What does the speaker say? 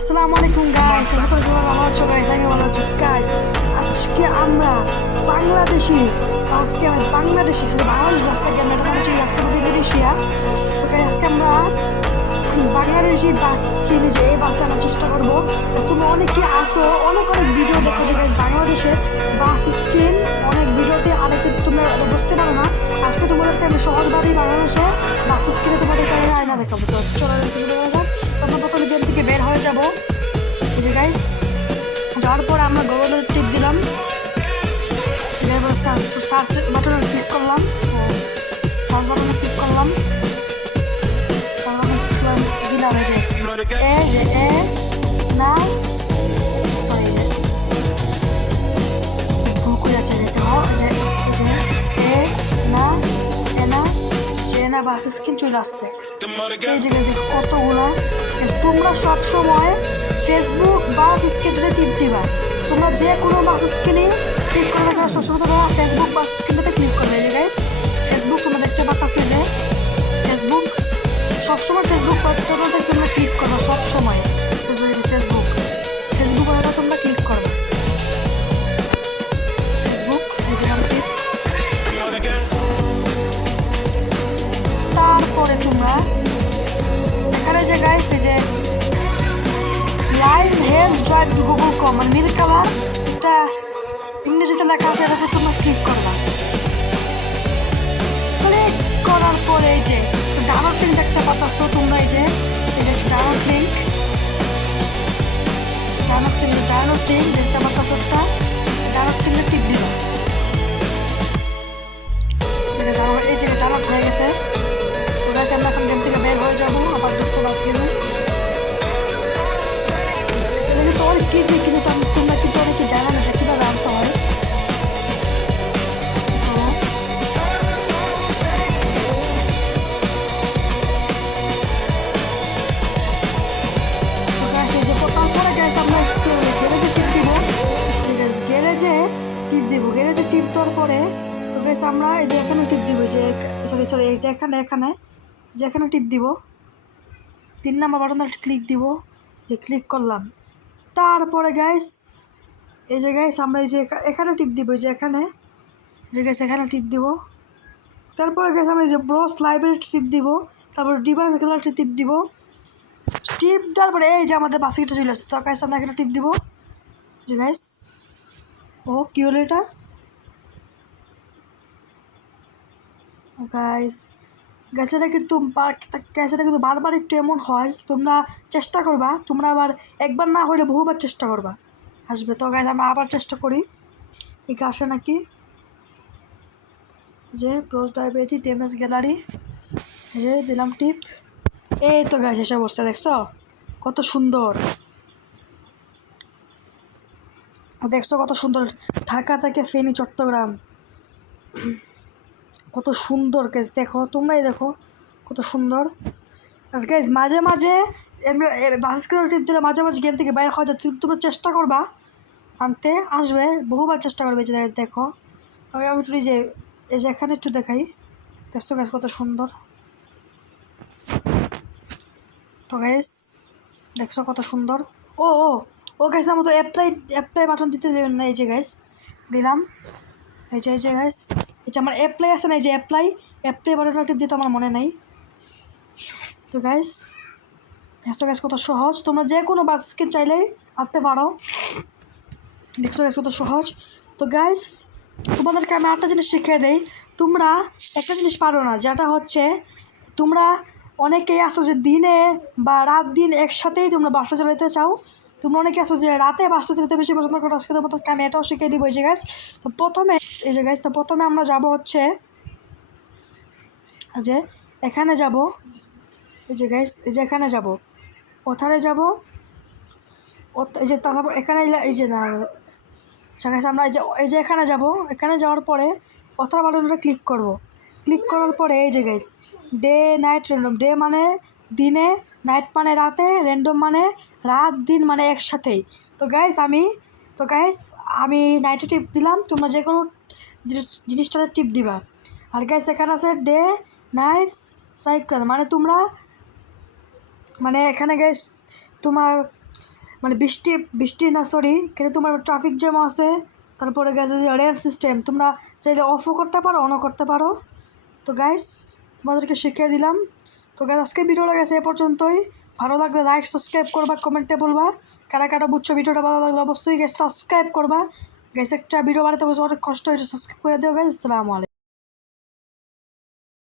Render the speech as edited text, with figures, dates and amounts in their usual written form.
আসসালামু আলাইকুম গাইস, আপনারা সবাই ভালো আছো গাইস? আমি ভালো আছি গাইস। আজকে আমরা বাংলাদেশি শুধু বাংলাদেশ বাস থেকে আমরা এটা হচ্ছে ইন্দোনেশিয়া। তো গাইস আজকে আমরা বাংলাদেশি বাস কিনে যে এই বাসে আমরা চেষ্টা করবো। তুমি অনেকে আসো, অনেক ভিডিও দেখো যে গাইস বাংলাদেশে বাস স্ক্রিন অনেক ভিডিওতে অনেকে তোমরা বুঝতে পারো না। আজকে তোমাদেরকে আমি সহজভাবেই বাংলাদেশে বাস স্ক্রিনে তোমাদেরকে আমি আয়না দেখাবো। তো চলো আমরা প্রথমে গেম থেকে বের হয়ে যাবো। এই যে গাইস যাওয়ার পর আমরা গুগলে টিপ দিলাম, সার্চ বাটনে ক্লিক করলাম, সার্চ বাটনে ক্লিক করলাম, দিলাম এই যে এ না সরি যে ভুল করে আছে যেতে হয় যে এ না যে না বাস স্ক্রিন চলে আসছে। এই জায়গায় দেখো কতগুলো। তোমরা সবসময় ফেসবুক বাস স্ক্রিনে টিপ দিবা। তোমরা যে কোনো বাস স্ক্রিনে ক্লিক করবে না, সবসময় তোমরা ফেসবুক বাস স্ক্রিনটাতে ক্লিক করবে। এই গাইস ফেসবুক তোমরা দেখতে পাচ্ছ যে ফেসবুক সবসময় ফেসবুক বাটনটাতে তোমরা ক্লিক করবে সবসময়। ফেসবুক বাটনটা তোমরা ক্লিক করবে। ফেসবুক তারপরে তোমরা এখানে যে গাইস এই যে line hedge drive two Google কম মানে নীল কালার এটা ইংরেজিতে লেখা আছে, এটাতে তোমরা ক্লিক করবা। ক্লিক করার পরে এই যে ডাউনলোড লিঙ্ক দেখতে পাচ্ছ তোমরা, এই যে ডাউনলোড লিঙ্ক দেখতে পাচ্ছ, একটা ডাউনলোড লিঙ্কে টিপ দিবা। এই যে ডাউনলোড হয়ে গেছে। তো গাইস আমরা এখন গেম থেকে বের হয়ে যাবো, আবার দেখতে বাস গেলে তো অনেক কিছু, কিন্তু তোমরা কিন্তু অনেকে জানা না কীভাবে আনতে হয়। গ্যারেজে টিপ দেওয়ার পরে তো বেশ আমরা এই যে এখানে টিপ দিব, যে সরি এই যে এখানে টিপ দিব, 3 নাম্বার বাটনটা ক্লিক দিব, যে ক্লিক করলাম। তারপরে গাইস এই যে গাইস আমরা এই যে এখানে টিপ দিব, যে এখানে টিপ দিব। তারপরে গাইস আমরা এই যে ব্রোস লাইব্রেরি টিপ দিব, তারপর ডিভাইস গ্যালারি টিপ দিব। টিপ দেওয়ার পরে এই যে আমাদের বাস্কেটে চলে আসছে। তো গাইস আমরা এখানে টিপ দিব, যে গাইস ও কি হলো এটা গাইস। গ্যাসেটা কিন্তু বারবার একটু এমন হয়, তোমরা চেষ্টা করবা, তোমরা আবার একবার না হলে বহুবার চেষ্টা করবা, আসবে। তো গাইস আমরা আবার চেষ্টা করি, একে আসে নাকি। যে ব্রোস ডায়াবেটি ডেমেজ গ্যালারি, এই যে দিলাম টিপ। এই তো গাইস এসে বসছে, দেখছো কত সুন্দর, কত সুন্দর। ঢাকা থেকে ফেনী চট্টগ্রাম, কত সুন্দর গাইস, দেখো তোমরাই দেখো কত সুন্দর। আর গাইস মাঝে মাঝে বাস স্ক্রিনে টিপ দিলে মাঝে মাঝে গেম থেকে বাইরে হয়ে যায়, তোমরা চেষ্টা করবা আনতে, আসবে, বহুবার চেষ্টা করবে। যে দেখো আমি একটু যে এই যে এখানে একটু দেখাই, দেখছো গাইস কত সুন্দর। তো গাইস দেখছো কত সুন্দর। ও ও ও গাইস আমার তো অ্যাপ্লাই বাটন দিতে দেবেন না, এই যে গাইস দিলাম। এই যে গাইস এই যে আমার অ্যাপ্লাই আছে না, এই যে অ্যাপ্লাই বাটনটা টিপ দিতে আমার মনে নাই। তো গাইস দেখছো গাইস কত সহজ, তোমরা যে কোনো বাস স্ক্রিন চাইলেই আনতে পারো। দেখছো গাইস কত সহজ। তো গাইস তোমাদেরকে আমি একটা জিনিস শিখিয়ে দেই, তোমরা একটা জিনিস পারো না, যেটা হচ্ছে তোমরা অনেকেই আসো যে দিনে বা রাত দিন একসাথেই তোমরা বাসটা চালাতে চাও। তোমরা অনেকে আসো যে রাতে বাসটা চালাতে বেশি পছন্দ করো। আজকে তোমাদেরকে আমি এটাও শিখিয়ে দিব। এই যে গাইস তো প্রথমে এই যে গাইস তো প্রথমে আমরা যাব হচ্ছে যে এখানে যাব, এই যে গাইস এই যে এখানে যাব, ওথারে যাব, এই যে তারপর এখানে এই যে না গাইস আমরা এই যে এখানে যাব। এখানে যাওয়ার পরে ওথার বাটনটা ক্লিক করব। ক্লিক করার পরে এই যে guys day night random, day মানে দিনে, নাইট মানে রাতে, র্যান্ডম মানে রাত দিন মানে একসাথেই। তো গাইস আমি নাইটে টিপ দিলাম, তোমরা যে কোনো জিনিসটাতে টিপ দিবা। আর গাইস এখানে আছে ডে নাইট সাইকেল, মানে তোমরা মানে এখানে গাইস তোমার মানে বৃষ্টি বৃষ্টি না সরি, কিন্তু তোমার ট্রাফিক জ্যামও আছে। তারপরে গেছে যে রেড সিস্টেম, তোমরা চাইলে অফও করতে পারো, অনও করতে পারো। তো গাইস তোমাদেরকে শিখিয়ে দিলাম। তো গাইস আজকে ভিডিওটা গেছে এ পর্যন্তই। ভালো লাগলে লাইক সাবস্ক্রাইব করবা, কমেন্টে বলবা কারা কারা বুঝছো ভিডিওটা ভালো লাগলে অবশ্যই গাইস সাবস্ক্রাইব করবা। গাইস একটা ভিডিও বানাতে অনেক কষ্ট হয়েছে, সাবস্ক্রাইব করে দিও গাইস। আসসালামু আলাইকুম।